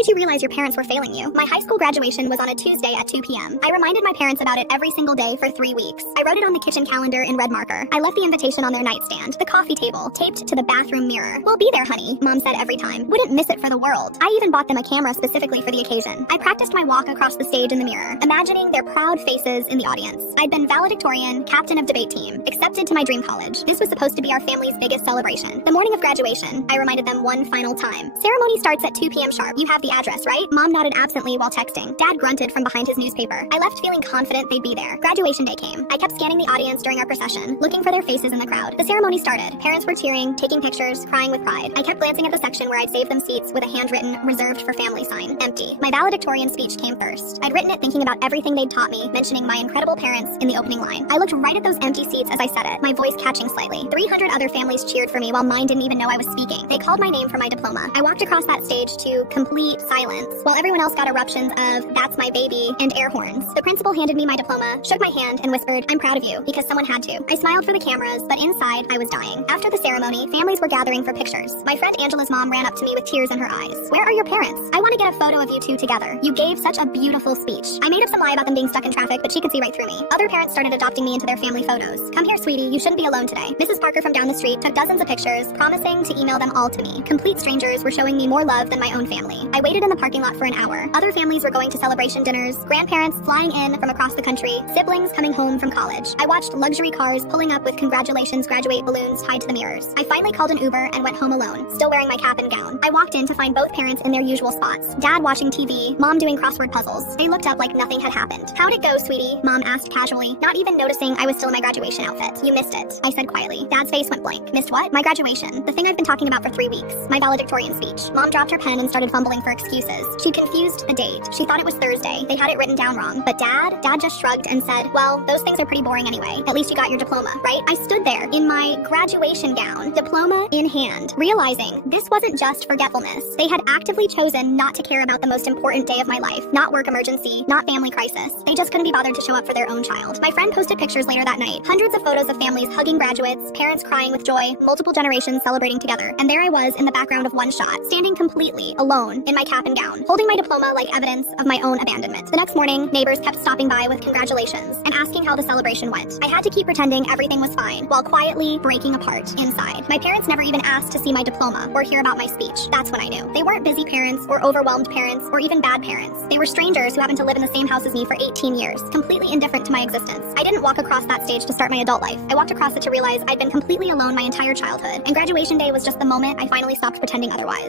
did you realize your parents were failing you? My high school graduation was on a Tuesday at 2 p.m. I reminded my parents about it every single day for 3 weeks. I wrote it on the kitchen calendar in red marker. I left the invitation on their nightstand, the coffee table, taped to the bathroom mirror. "We'll be there, honey," Mom said every time. Wouldn't miss it for the world. I even bought them a camera specifically for the occasion. I practiced my walk across the stage in the mirror, imagining their proud faces in the audience. I'd been valedictorian, captain of debate team, accepted to my dream college. This was supposed to be our family's biggest celebration. The morning of graduation, I reminded them one final time. "Ceremony starts at 2 p.m. sharp. You have the address, right?" Mom nodded absently while texting. Dad grunted from behind his newspaper. I left feeling confident they'd be there. Graduation day came. I kept scanning the audience during our procession, looking for their faces in the crowd. The ceremony started. Parents were cheering, taking pictures, crying with pride. I kept glancing at the section where I'd saved them seats with a handwritten, reserved for family sign. Empty. My valedictorian speech came first. I'd written it thinking about everything they'd taught me, mentioning my incredible parents in the opening line. I looked right at those empty seats as I said it, my voice catching slightly. 300 other families cheered for me while mine didn't even know I was speaking. They called my name for my diploma. I walked across that stage to complete silence, while everyone else got eruptions of "that's my baby" and air horns. The principal handed me my diploma, shook my hand, and whispered, "I'm proud of you," because someone had to. I smiled for the cameras, but inside, I was dying. After the ceremony, families were gathering for pictures. My friend Angela's mom ran up to me with tears in her eyes. "Where are your parents? I want to get a photo of you two together. You gave such a beautiful speech." I made up some lie about them being stuck in traffic, but she could see right through me. Other parents started adopting me into their family photos. "Come here, sweetie, you shouldn't be alone today." Mrs. Parker from down the street took dozens of pictures, promising to email them all to me. Complete strangers were showing me more love than my own family. I waited in the parking lot for an hour. Other families were going to celebration dinners, grandparents flying in from across the country, siblings coming home from college. I watched luxury cars pulling up with "congratulations, graduate" balloons tied to the mirrors. I finally called an Uber and went home alone, still wearing my cap and gown. I walked in to find both parents in their usual spots. Dad watching TV, Mom doing crossword puzzles. They looked up like nothing had happened. "How'd it go, sweetie?" Mom asked casually, not even noticing I was still in my graduation outfit. "You missed it," I said quietly. Dad's face went blank. "Missed what?" "My graduation. The thing I've been talking about for 3 weeks. My valedictorian speech." Mom dropped her pen and started fumbling for excuses. She confused the date. She thought it was Thursday. They had it written down wrong. But Dad just shrugged and said, "Well, those things are pretty boring anyway. At least you got your diploma, right?" I stood there in my graduation gown, diploma in hand, realizing this wasn't just forgetfulness. They had actively chosen not to care about the most important day of my life. Not work emergency, not family crisis. They just couldn't be bothered to show up for their own child. My friend posted pictures later that night. Hundreds of photos of families hugging graduates, parents crying with joy, multiple generations celebrating together. And there I was in the background of one shot, standing completely alone in my cap and gown, holding my diploma like evidence of my own abandonment. The next morning, neighbors kept stopping by with congratulations and asking how the celebration went. I had to keep pretending everything was fine while quietly breaking apart inside. My parents never even asked to see my diploma or hear about my speech. That's when I knew. They weren't busy parents or overwhelmed parents or even bad parents. They were strangers who happened to live in the same house as me for 18 years, completely indifferent to my existence. I didn't walk across that stage to start my adult life. I walked across it to realize I'd been completely alone my entire childhood, and graduation day was just the moment I finally stopped pretending otherwise.